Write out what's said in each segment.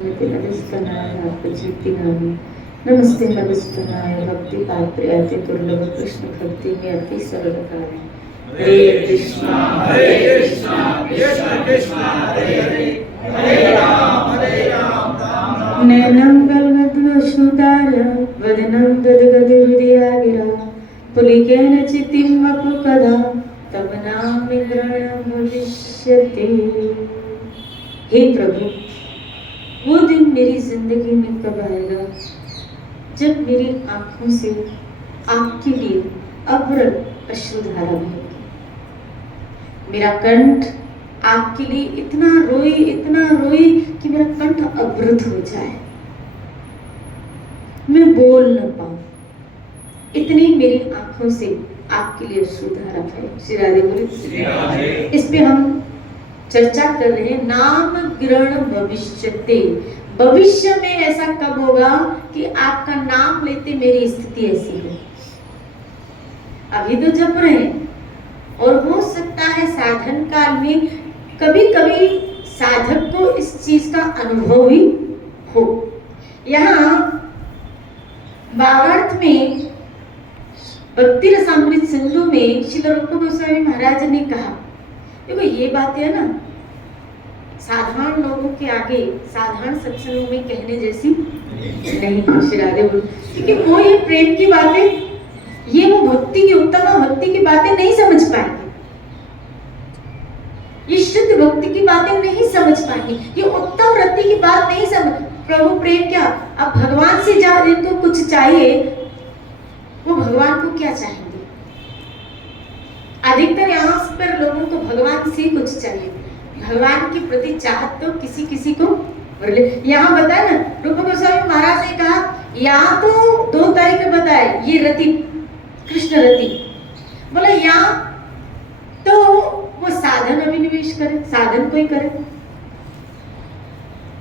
नमस्तनाय भक्तचित्तिनामी नमस्ते नमस्तनाय भक्ति पात्रयाते दुर्लभ कृष्ण भक्ति में अति सरल कार्य। हरे कृष्णा कृष्ण कृष्ण हरे हरे हरे राम राम राम। नैनं गलगद्वशुदाय वदनं गदगदहृदयागिरा पुलिकेन चित्तिं वपुकदा तव नाम इंद्रणं भविष्यति। हे प्रभु, वो दिन मेरी जिंदगी में कब आएगा जब मेरी आंखों से आपके लिए अविरत अश्रुधारा बहेगी। मेरा कंठ आपके लिए इतना रोई कि मेरा कंठ अवरुद्ध हो जाए, मैं बोल न पाऊं। इतनी मेरी आंखों से आपके लिए अश्रुधारा बहे। श्री राधे बोले। इस पे हम चर्चा कर रहे हैं नाम ग्रहण भविष्यते। भविष्य में ऐसा कब होगा कि आपका नाम लेते मेरी स्थिति ऐसी है। अभी तो जप रहे हैं और हो सकता है साधन काल में कभी कभी साधक को इस चीज का अनुभव भी हो। यहाँ भावार्थ में भक्ति रसामृत सिंधु में श्रील रूप गोस्वामी महाराज ने कहा, देखो ये बातें है ना साधारण लोगों के आगे साधारण सत्संगों में कहने जैसी नहीं है। श्री राधे बोल, क्योंकि वो ये प्रेम की बातें, ये वो भक्ति की उत्तम भक्ति की बातें नहीं समझ पाएंगे, ये शुद्ध भक्ति की बातें नहीं समझ पाएंगे, ये उत्तम वृत्ति की बात नहीं समझ। प्रभु प्रेम क्या, अब भगवान से जिनको कुछ चाहिए वो भगवान को क्या चाहेंगे। अधिकतर यहाँ पर लोगों को भगवान से कुछ चाहिए, भगवान के प्रति चाहत तो किसी किसी को। यहाँ बताया ना रूप गोस्वामी महाराज ने कहा, यहाँ तो 2 तारीख बताए ये रति कृष्ण रति, बोला यहाँ तो वो साधन अभिनिवेश करे, साधन कोई करे।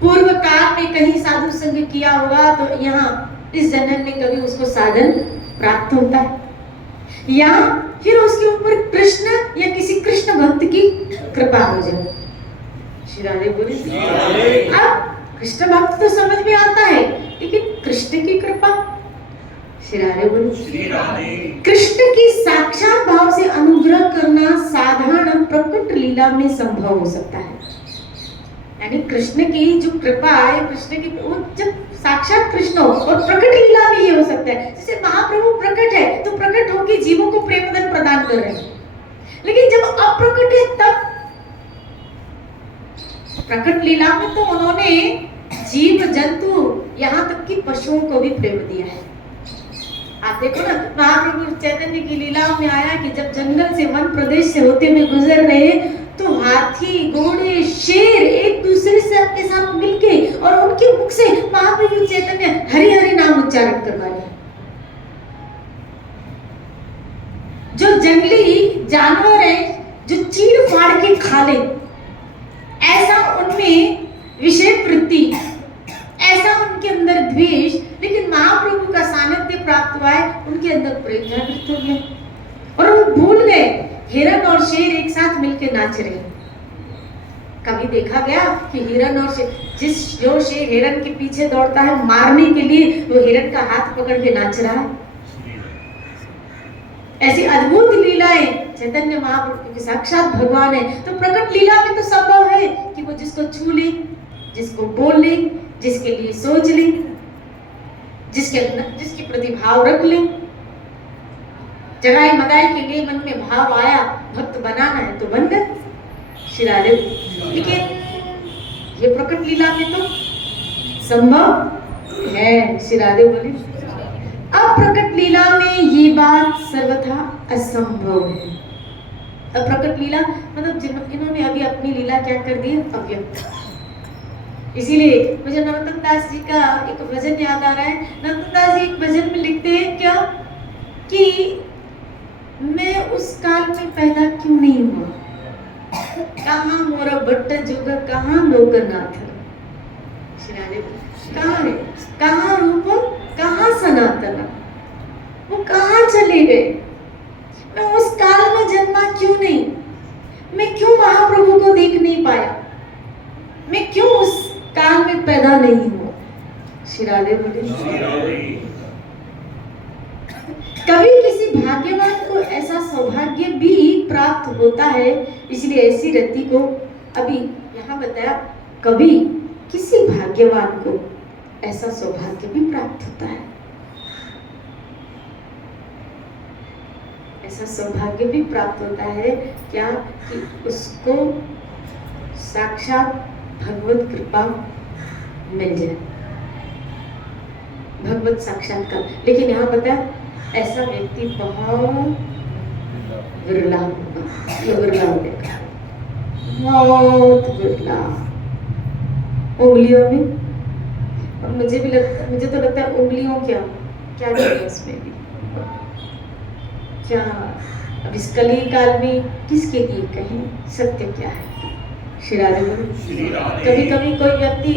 पूर्व काल में कहीं साधु संग किया होगा तो यहाँ इस जन्म में कभी उसको साधन प्राप्त होता है, या फिर उसके ऊपर कृष्ण या किसी कृष्ण भक्त की कृपा हो जाए। श्री राधे बोले। अब कृष्ण भक्त तो समझ में आता है, लेकिन कृष्ण की कृपा। श्री राधे बोले। कृष्ण की साक्षात भाव से अनुग्रह करना साधारण प्रकट लीला में संभव हो सकता है। यानी कृष्ण की जो कृपा है, कृष्ण की वो जब साक्षात कृष्ण हो और प्रकट लीला में ये हो सकता है। जैसे महाप्रभु प्रकट है तो प्रकट होकर जीवों को प्रेमधन प्रदान कर रहे हैं, लेकिन जब अप्रकट है तब प्रकट लीला में तो उन्होंने जीव जंतु यहाँ तक कि पशुओं को भी प्रेम दिया है। आप देखो ना महाप्रभु चैतन्य की लीलाओं में आया कि जब जंगल से वन प्रदेश से होते हुए गुजर रहे तो हाथी घोड़े शेर एक दूसरे से आपके साथ मिलके और उनके मुख से महाप्रभु चैतन्य हरि हरि नाम उच्चारण करवा रहे। जो जंगली जानवर है जो चीड़ फाड़ के खा ले, ऐसा उनमें विषय वृत्ति, ऐसा उनके अंदर द्वेष, लेकिन महाप्रभु का सानिध्य प्राप्त हुआ है, उनके अंदर प्रेम जागृत हो गया और वो भूल गए हिरण और शेर एक साथ मिलकर नाच रहे। कभी देखा गया कि हिरण और शेर, जो शेर हिरण के पीछे दौड़ता है मारने के लिए, वो हिरण का हाथ पकड़ के नाच रहा है। ऐसी अद्भुत लीलाएं चैतन्य महाप्रभु के साक्षात भगवान है। तो प्रकट लीला में तो संभव है कि वो जिसको छू ले, जिसको बोल ले, जिसके लिए सोच ले, जिसके प्रति भाव रख ले। जगाई मदाई के लिए मन में भाव आया, भक्त बनाना है तो बन गए। श्री राधे। लेकिन ये प्रकट लीला में तो संभव है। श्री राधे बोले। अप्रकट लीला में ये बात सर्वथा असंभव है। अप्रकट लीला मतलब इन्होंने अभी अपनी लीला क्या कर दी, अव्यक्त। इसीलिए मुझे नरोत्तम दास जी का एक भजन याद आ रहा है। नरोत्तम दास जी एक भजन में लिखते हैं क्या कि मैं उस काल में पैदा क्यों नहीं हुआ, कहाँ मोरा भट्ट जुग कहाँ लोकनाथ। कहाँ है, कहाँ रूप, कहाँ सनातन, वो कहाँ चले गए। मैं उस काल में जन्मा क्यों नहीं, मैं क्यों महाप्रभु को देख नहीं पाया, मैं क्यों उस काल में पैदा नहीं हुआ। श्री राधे बोले। कभी किसी भाग्यवान को ऐसा सौभाग्य भी प्राप्त होता है, इसलिए ऐसी रति को अभी यहाँ बताया, कभी किसी भाग्यवान को ऐसा सौभाग्य भी प्राप्त होता है। ऐसा सौभाग्य भी प्राप्त होता है क्या कि उसको साक्षात भगवत कृपा मिल जाए, भगवत साक्षात्कार। लेकिन यहाँ पता है ऐसा व्यक्ति बहुत विरला होगा, ये विरला होगा, बहुत विरला उंगलियों में। और मुझे तो लगता है उंगलियों क्या क्या करें इसमें भी क्या। अब इस कली काल में किसके लिए कहें सत्य क्या है। श्री राधे। कभी कभी कोई व्यक्ति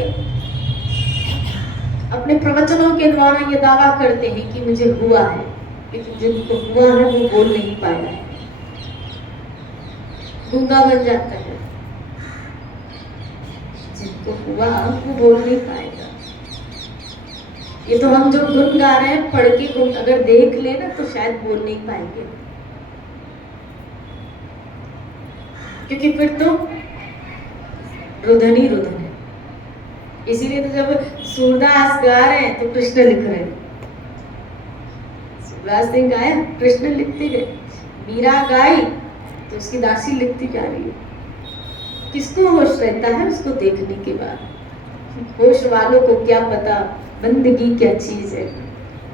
अपने प्रवचनों के द्वारा ये दावा करते हैं कि मुझे हुआ है, लेकिन जिनको हुआ है वो बोल नहीं पाया है, गूंगा बन जाता है। जिनको हुआ वो बोल नहीं पाएगा। ये तो हम जो गुण गा रहे हैं पढ़ के गुण अगर देख ले ना तो शायद बोल नहीं पाएंगे, क्योंकि फिर तो रुदन ही रुदन है। इसीलिए तो जब सूरदास गा रहे हैं तो कृष्ण लिख रहे हैं। सूरदास ने गाया, कृष्ण लिखते गए। मीरा गाई तो उसकी दासी लिखती जा रही है। किसको होश रहता है उसको देखने के बाद। होश वालों को क्या पता बंदगी क्या चीज है,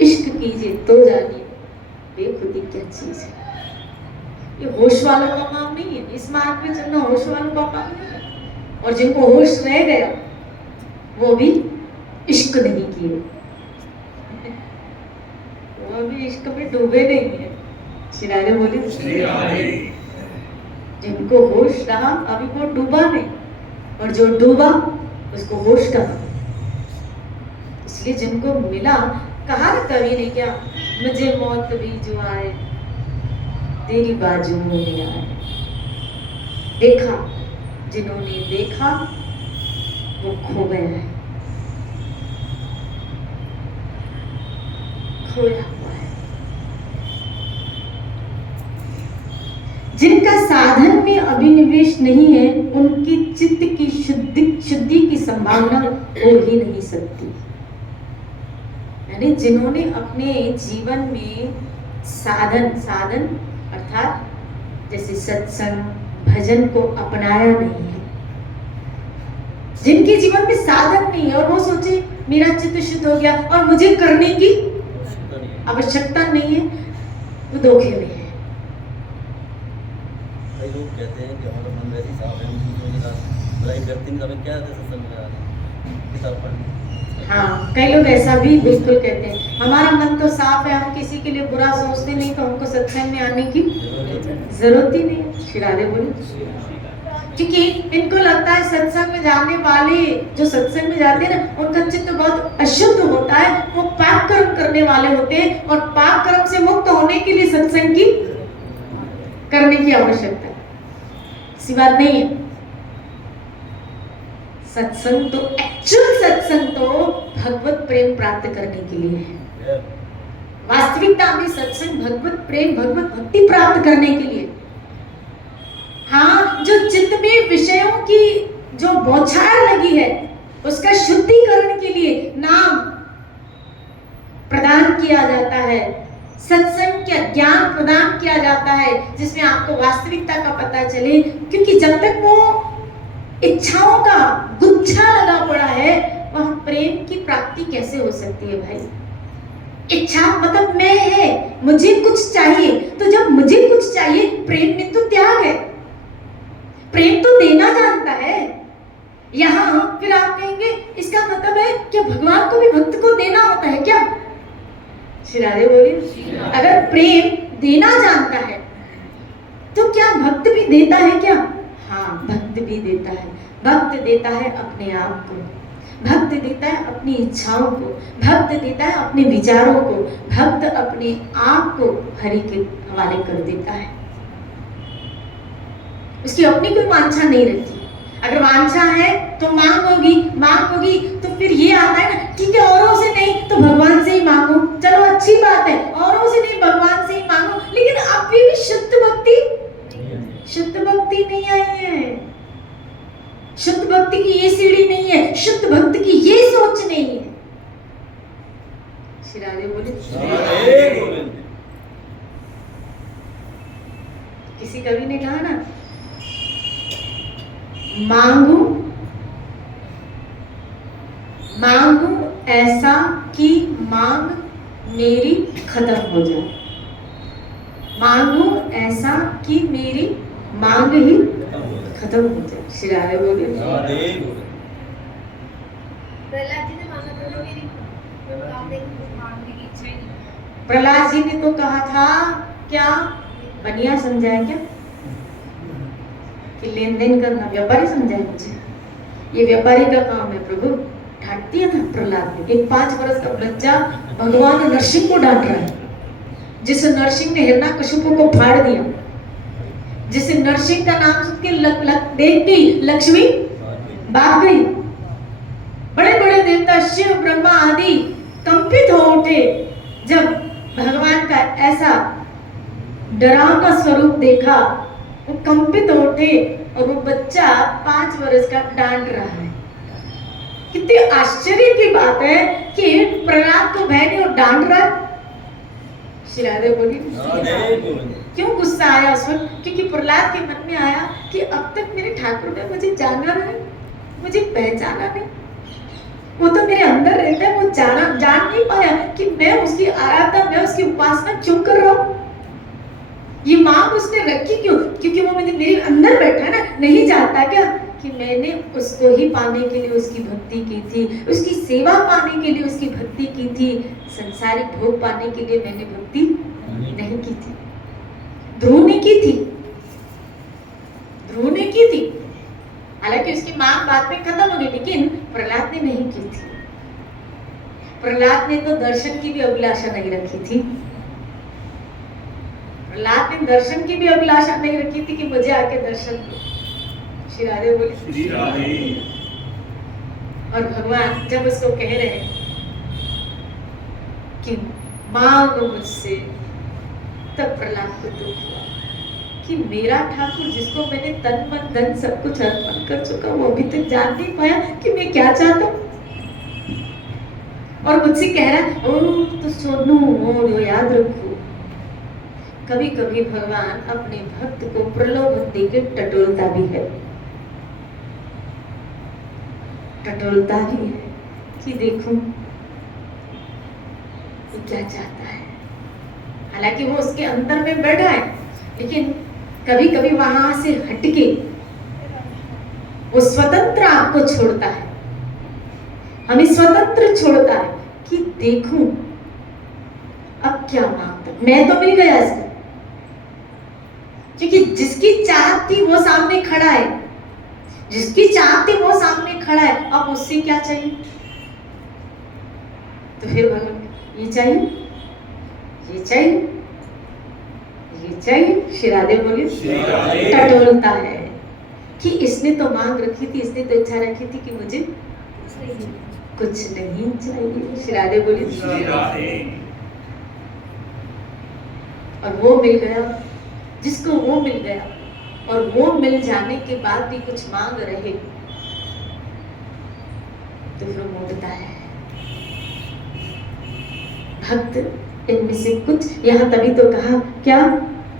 इश्क कीजिए तो जानिए बेखुदी क्या चीज है। ये होश वालों का काम नहीं है, इस मार्ग में चलना होश वालों का काम नहीं है। और जिनको होश रह गया वो भी इश्क नहीं किए, वो भी इश्क में डूबे नहीं है। श्री राधे बोली। जिनको होश रहा अभी वो डूबा नहीं, और जो डूबा उसको होश कहा। इसलिए जिनको मिला, कहा ना कवि ने क्या, मुझे मौत भी जो आए तेरी बाजू में आए। देखा, जिन्होंने देखा वो खो गया है, खोया हुआ है। जिनका साधन में अभिनिवेश नहीं है उनकी चित्त की शुद्धि की संभावना हो ही नहीं सकती। यानी जिन्होंने अपने जीवन में साधन अर्थात जैसे सत्संग भजन को अपनाया नहीं है, जिनके जीवन में साधन नहीं है और वो सोचे मेरा चित्त शुद्ध हो गया और मुझे करने की आवश्यकता नहीं है, वो धोखे में है। कई लोग कहते हैं कि हमारा मन वैसी साफ है, बुराई करते नहीं, हमें क्या सत्संग में आना किताब पढ़नी। हाँ, कई लोग ऐसा भी बिल्कुल कहते हैं, हमारा मन तो साफ है, हम किसी के लिए बुरा सोचते नहीं, तो हमको सत्संग में आने की जरूरत ही नहीं। श्री राधे बोली। क्योंकि इनको लगता है सत्संग में जाने वाले जो सत्संग में जाते हैं ना उनका चित्त बहुत अशुद्ध होता है, वो पाप कर्म करने वाले होते हैं, और पाप कर्म से मुक्त होने के लिए सत्संग की करने की आवश्यकता है। ऐसी बात नहीं है। सत्संग तो एक्चुअल सत्संग तो भगवत प्रेम प्राप्त करने के लिए है। वास्तविकता में सत्संग भगवत प्रेम भगवत भक्ति प्राप्त करने के लिए। हाँ, जो चित्त में विषयों की जो बौछार लगी है उसका शुद्धिकरण के लिए नाम प्रदान किया जाता है, सत्संग का ज्ञान प्रदान किया जाता है, जिसमें आपको वास्तविकता का पता चले। क्योंकि जब तक वो इच्छाओं का गुच्छा लगा पड़ा है वह प्रेम की प्राप्ति कैसे हो सकती है भाई। इच्छा मतलब मैं है, मुझे कुछ चाहिए, तो जब मुझे कुछ चाहिए प्रेम में तो त्याग है, प्रेम तो देना जानता है। यहाँ फिर आप कहेंगे इसका मतलब है क्या भगवान को भी भक्त को देना होता है क्या। श्री राधे बोली। अगर प्रेम देना जानता है तो क्या भक्त भी देता है क्या। हाँ, भक्त भी देता है। भक्त देता है अपने आप को, भक्त देता है अपनी इच्छाओं को, भक्त देता है अपने विचारों को, भक्त अपने आप को हरि के हवाले कर देता है। उसकी अपनी कोई वांछा नहीं रहती। अगर वांछा है तो मांग होगी तो फिर ये आता है ना, ठीक है औरों से नहीं तो भगवान से ही मांगो, चलो अच्छी बात है, औरों से नहीं भगवान से ही मांगो, लेकिन अभी भी शुद्ध भक्ति नहीं आई है। शुद्ध भक्ति की ये सीढ़ी नहीं है, शुद्ध भक्त की ये सोच नहीं है। श्री राधे बोले। किसी कवि ने कहा ना, मांगू ऐसा कि मांग मेरी खत्म हो जाए, मांगू ऐसा कि मेरी मांग ही खत्म हो जाए। श्री राधे बोले। प्रहलाद जी ने तो कहा था क्या, बनिया समझाया क्या कि लेन देन करना, व्यापारी समझाया मुझे, ये व्यापारी का काम है प्रभु। डांट दिया था प्रहलाद ने। एक 5 वर्ष का बच्चा भगवान नरसिंह को डांट रहा है, जिस नरसिंह ने हिरण्यकशिपु को फाड़ दिया, जिस नरसिंह का नाम सुन के देख के लक्ष्मी भाग गई। बड़े बड़े देवता शिव ब्रह्मा आदि कंपित हो उठे जब भगवान का ऐसा डरावना स्वरूप देखा, वो कंपित हो उठे और वो बच्चा 5 वर्ष का डांट रहा है। कितने आश्चर्य की बात है कि प्रहलाद को बहने और डांट रहा। श्री राधे बोली। क्यों गुस्सा आया उस वक्त? क्योंकि प्रहलाद के मन में आया कि अब तक मेरे ठाकुर ने मुझे जाना नहीं, मुझे पहचाना नहीं। वो तो मेरे अंदर रहता है, वो जान नहीं पाया कि मैं उसकी आराधना, मैं उसकी उपासना क्यों कर रहा हूँ। ये मांग उसने रखी क्यों? क्योंकि वो मेरे अंदर बैठा है ना, नहीं जानता क्या कि मैंने उसको ही पाने के लिए उसकी भक्ति की थी, उसकी सेवा पाने के लिए उसकी भक्ति की थी, संसारिक भोग पाने के लिए मैंने भक्ति नहीं की थी। ध्रुव ने की थी, ध्रुव ने की थी, हालांकि उसकी मांग बाद में खत्म हो गई, लेकिन प्रहलाद ने नहीं की थी। प्रहलाद ने तो दर्शन की भी अभिलाषा नहीं रखी थी। प्रहलाद ने दर्शन की भी अभिलाषा नहीं रखी थी कि मुझे आके दर्शन दो। श्री राधे बोले। श्री राधे। और भगवान जब उसको कह रहे हैं कि मांगो मुझसे, तब प्रहलाद को दुख हुआ कि मेरा ठाकुर जिसको मैंने तन मन धन सब कुछ अर्पण कर चुका, वो अभी तक जान नहीं पाया कि मैं क्या चाहता हूँ। और मुझसे कह रहा है ओ तो सोनू वो याद रखो, कभी कभी भगवान अपने भक्त को प्रलोभन देकर टटोलता भी है, टटोलता भी है कि देखो वो क्या चाहता है। हालांकि वो उसके अंदर में बैठा है, लेकिन कभी कभी वहां से हटके वो स्वतंत्र आपको छोड़ता है, हमें स्वतंत्र छोड़ता है कि देखूं अब क्या मांगता। मैं तो मिल गया इसको, क्योंकि जिसकी चाहत थी वो सामने खड़ा है, जिसकी चाहत थी वो सामने खड़ा है, अब उससे क्या चाहिए? तो फिर भगवान ये चाहिए, ये चाहिए, ये चाहिए। श्री राधे बोले। टटोलता है कि इसने तो मांग रखी थी, इसने तो इच्छा रखी थी कि मुझे कुछ नहीं चाहिए। श्री राधे बोले। और वो मिल गया, जिसको वो मिल गया, और वो मिल जाने के बाद भी कुछ मांग रहे तो फिर मोड़ता है भक्त। इनमें से कुछ यहाँ तभी तो कहा क्या,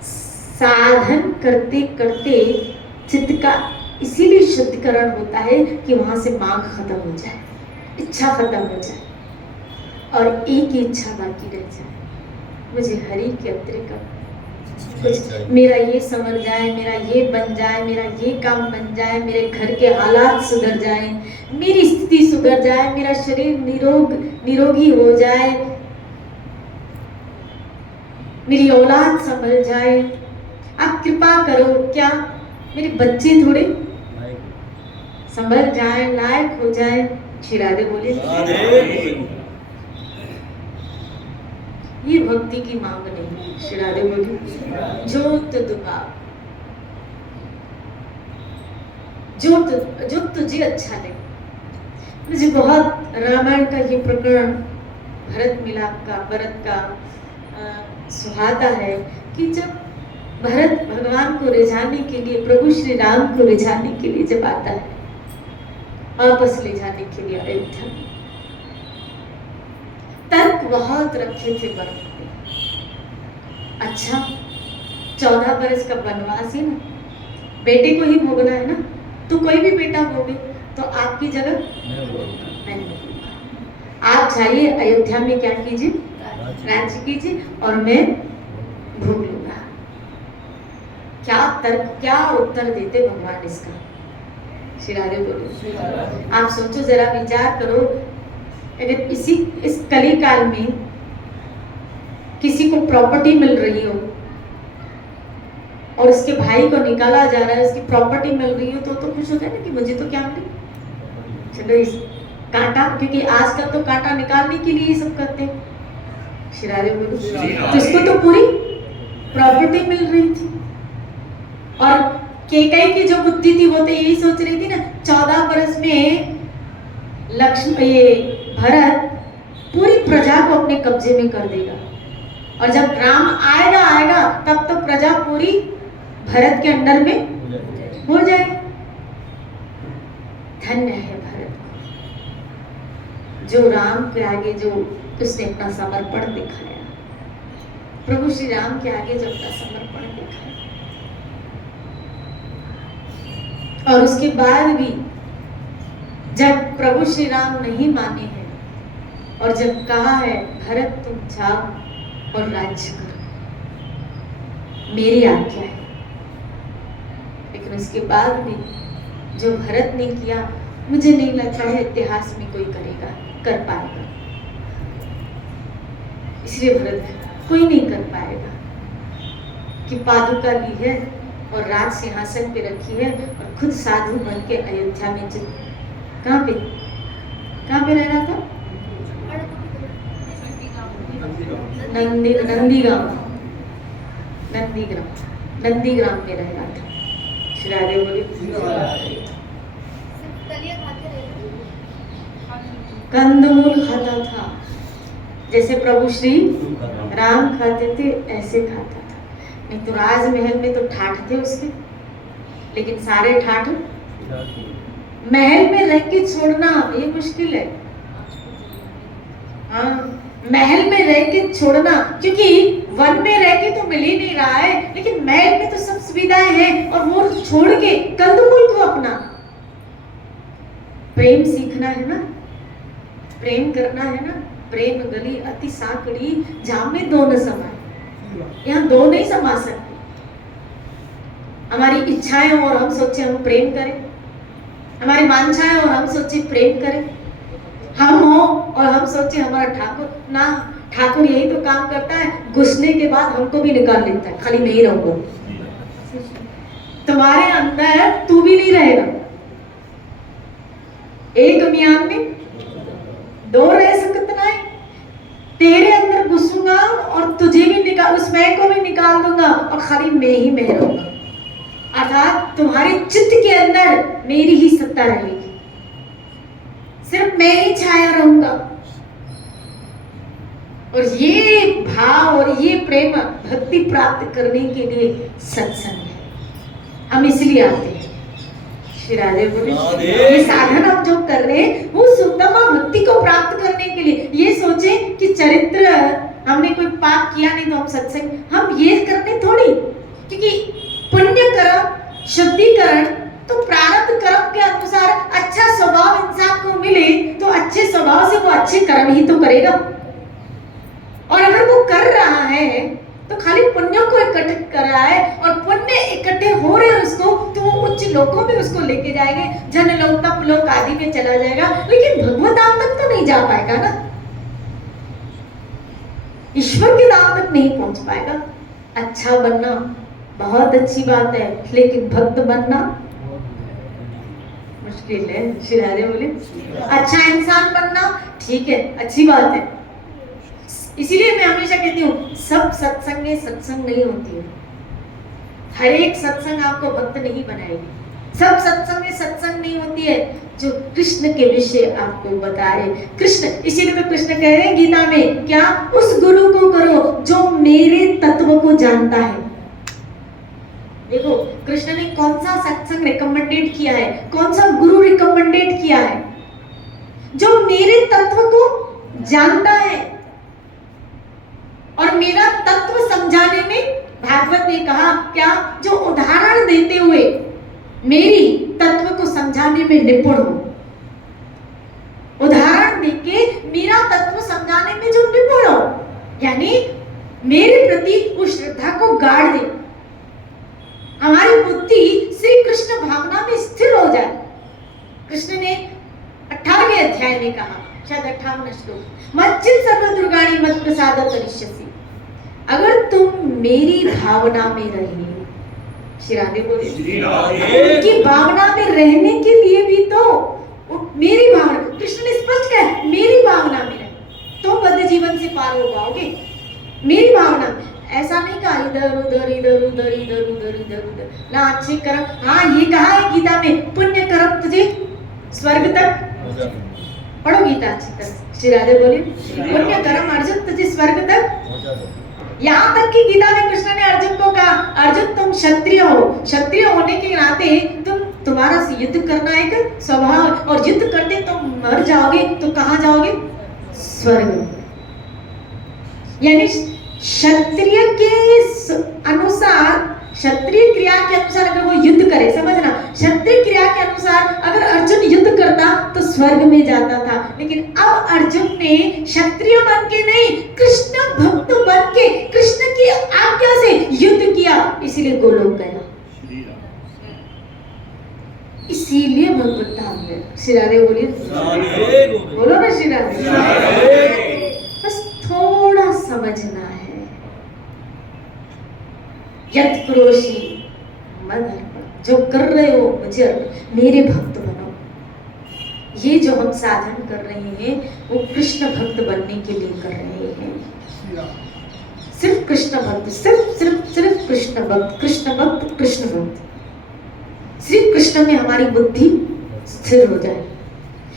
साधन करते करते चित्त का इसीलिए शुद्धिकरण होता है कि वहां से मांग खत्म हो जाए, इच्छा खत्म हो जाए और एक ही इच्छा बाकी रह जाए, मुझे हरि के अतिरिक्त कुछ, मेरा ये समझ जाए, मेरा ये बन जाए, मेरा ये काम बन जाए, मेरे घर के हालात सुधर जाए, मेरी स्थिति सुधर जाए, मेरा शरीर निरोगी हो जाए, मेरी औलाद संभल जाए, आप कृपा करो। क्या मेरे बच्चे थोड़े संभल जाए, लायक हो जाए। श्री राधे बोले। ये भक्ति की मांग नहीं। श्री राधे बोले। जोत दुआ, जो तुझे अच्छा लगे। मुझे बहुत रामायण का ये प्रकरण भरत मिलाप का, भरत का सुहाता है कि जब भरत भगवान को रिझाने के लिए, प्रभु श्री राम को रिझाने के लिए जब आता है, वापस ले जाने के लिए अयोध्या में, तर्क बहुत रखे थे भरत ने। अच्छा 14 बरस का वनवास है ना, बेटे को ही भोगना है ना, तो कोई भी बेटा भोगे तो आपकी जगह नहीं भोगूंगा। आप जाइए अयोध्या में क्या कीजिए, राज्य कीजिए और मैं भोग लूंगा। क्या तर्क, क्या उत्तर देते भगवान इसका। श्री राधे बोलो। आप सोचो जरा, विचार करो, अगर इस कली काल में किसी को प्रॉपर्टी मिल रही हो और उसके भाई को निकाला जा रहा है, उसकी प्रॉपर्टी मिल रही हो, तो खुश होता है ना कि मुझे तो क्या मिले। चलो इस कांटा, क्योंकि आजकल तो कांटा निकालने के लिए ये सब करते हैं। शिरारे बोलो। तो इसको तो पूरी प्रॉपर्टी मिल रही थी और केकई की जो बुद्धि थी वो तो यही सोच रही थी ना, 14 बरस में लक्ष्मण, ये भरत पूरी प्रजा को अपने कब्जे में कर देगा और जब राम आएगा तब तो प्रजा पूरी भरत के अंडर में हो जाए। धन्य है भरत जो राम के आगे जो उसने अपना समर्पण दिखाया, प्रभु श्री राम के आगे जो अपना समर्पण दिखाया। और उसके बाद भी जब प्रभु श्री राम नहीं माने हैं और जब कहा है भरत तुम जाओ और राज्य करो, मेरी आज्ञा है, लेकिन उसके बाद भी जो भरत ने किया, मुझे नहीं लगता है इतिहास में कोई कर पाएगा। इसलिए भरत कोई नहीं कर पाएगा कि पादुका ली है और राज सिंहासन पे रखी है और खुद साधु बन के अयोध्या में कहाँ पे रह रहा था, नंदीग्राम में रह रहा था। श्री राधे बोले। कंदमूल खाता था, जैसे प्रभु श्री राम खाते थे ऐसे खाता था। नहीं तो राजमहल में तो ठाठ थे उसके, लेकिन सारे ठाठ महल में रह के छोड़ना ये मुश्किल है। हाँ, महल में रह के छोड़ना, क्योंकि वन में रह के तो मिल ही नहीं रहा है, लेकिन महल में तो सब सुविधाएं हैं और वो छोड़ के कंदमूल को अपना। प्रेम सीखना है ना, प्रेम करना है ना, प्रेम गली अति साकड़ी जामे दो न समाए, यहाँ दो नहीं समा सकते। हमारी इच्छाएं और हम सोचे हम प्रेम करें, हमारी वांछाएं और हम सोचे प्रेम करें, हम हो और हम सोचे हमारा ठाकुर ना, ठाकुर यही तो काम करता है, घुसने के बाद हमको भी निकाल लेता है, खाली नहीं रहोगे तुम्हारे अंदर तू भी नहीं रहेगा। एक मियान में दो रह सकता है, तेरे अंदर घुसूंगा और तुझे भी निकाल, उस मैं को भी निकाल दूंगा और खाली मैं ही मैं रहूंगा। अर्थात तुम्हारे चित्त के अंदर मेरी ही सत्ता रहेगी, सिर्फ मैं ही छाया रहूंगा। और ये भाव और ये प्रेम भक्ति प्राप्त करने के लिए सत्संग है, हम इसलिए आते हैं। श्री राधे बोले। ये साधन हम जो कर रहे हैं वो उत्तम भक्ति को प्राप्त करने के लिए। ये सोचे कि चरित्र हमने कोई पाप किया नहीं तो हम सत्संग, हम ये करने थोड़ी, क्योंकि पुण्य कर्म शुद्धिकरण तो प्रारब्ध कर्म के अनुसार अच्छा स्वभाव इंसान को मिले तो अच्छे स्वभाव से वो अच्छे कर्म ही तो करेगा। और अगर वो कर रहा है तो खाली पुण्यों को इकट्ठे कर रहा है और पुण्य इकट्ठे हो रहे हैं उसको, तो वो उच्च लोकों में उसको लेके जाएंगे, जन लोक तप लोक आदि में चला जाएगा, लेकिन भगवत धाम तक तो नहीं जा पाएगा ना, ईश्वर के धाम तक नहीं पहुंच पाएगा। अच्छा बनना बहुत अच्छी बात है, लेकिन भक्त बनना मुश्किल है। श्री राधे बोले। अच्छा इंसान बनना ठीक है, अच्छी बात है। इसीलिए मैं हमेशा कहती हूँ सब सत्संग नहीं होती है, हर एक सत्संग आपको भक्त नहीं बनाएगी। सब सत्संग में सत्संग नहीं होती है जो कृष्ण के विषय आपको बताए। कृष्ण, इसीलिए तो कृष्ण कह रहे हैं गीता में क्या, उस गुरु को करो जो मेरे तत्व को जानता है। देखो कृष्ण ने कौन सा सत्संग रिकमेंडेड किया है, कौन सा गुरु रिकमेंडेड किया है, जो मेरे तत्व को जानता है। और मेरा तत्व समझाने में भागवत ने कहा क्या, जो उदाहरण देते हुए मेरी तत्व को समझाने में निपुण हो। उदाहरण देके मेरा तत्व समझाने में जो निपुण हो, यानी मेरे प्रति उस श्रद्धा को गाड़ दे, हमारी बुद्धि श्री कृष्ण भावना में स्थिर हो जाए। कृष्ण ने 18वें अध्याय में कहा, शायद 58वां श्लोक, मच्चित सर्व दुर्गाणि मत प्रसाद तरिष्यसि। अगर तुम मेरी भावना में रहे, श्री राधे बोले, उनकी भावना में रहने के लिए भी तो मेरी भावना, कृष्ण ने स्पष्ट कहा मेरी भावना में रहे तो बद्ध जीवन से पार हो पाओगे। मेरी भावना, ऐसा नहीं कहा इधर उधर इधर उधर इधर उधर इधर उधर ना अच्छे कर्म। हाँ ये कहा है गीता में, पुण्य कर्म तुझे स्वर्ग तक, पढ़ो गीता अच्छी तरह। श्री राधे बोले, पुण्य कर्म अर्जुन तुझे स्वर्ग तक। यहाँ तक कि गीता में कृष्ण ने अर्जुन को कहा, अर्जुन तुम क्षत्रिय हो, क्षत्रिय होने के नाते तुम्हारा युद्ध करना एक स्वभाव, और युद्ध करते तुम मर जाओगे तो कहाँ जाओगे, स्वर्ग। यानी क्षत्रिय के अनुसार, क्षत्रिय क्रिया के अनुसार अगर वो युद्ध करे, समझना, क्षत्रिय क्रिया के अनुसार अगर अर्जुन युद्ध करता तो स्वर्ग में जाता था। लेकिन अब अर्जुन ने क्षत्रिय बन के नहीं, कृष्ण भक्त बन के कृष्ण की आज्ञा से युद्ध किया, इसीलिए गोलोक गया। इसीलिए भगवत धाम में। श्री राधे बोलिए, बोलो ना श्री राधे। बस थोड़ा समझना है, यद क्रोशी मद अर्पण, जो कर रहे हो मुझे मेरे भक्त बनो। ये जो हम साधन कर रहे हैं वो कृष्ण भक्त बनने के लिए कर रहे हैं। सिर्फ कृष्ण भक्त, सिर्फ सिर्फ सिर्फ कृष्ण भक्त, कृष्ण भक्त, कृष्ण भक्त। श्री कृष्ण में हमारी बुद्धि स्थिर हो जाए,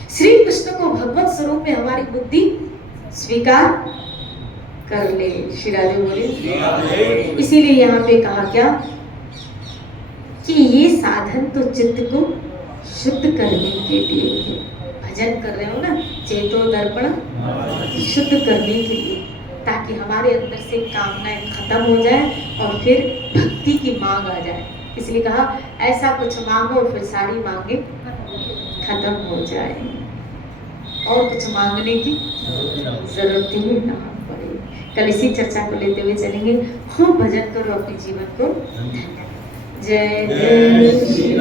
श्री कृष्ण को भगवत स्वरूप में हमारी बुद्धि स्वीकार कर ले। श्री राधे बोले, इसीलिए यहाँ पे कहा क्या कि ये साधन तो चित्त को शुद्ध करने के लिए है। भजन कर रहे हो ना, चेतो दर्पण शुद्ध करने के लिए, ताकि हमारे अंदर से कामनाएं खत्म हो जाए और फिर भक्ति की मांग आ जाए। इसलिए कहा ऐसा कुछ मांगो फिर सारी मांगे खत्म हो जाए, और कुछ मांगने की जरूरत ही ना पड़े। कल इसी चर्चा को लेते हुए चलेंगे। खूब भजन करो, अपने जीवन को। जय जय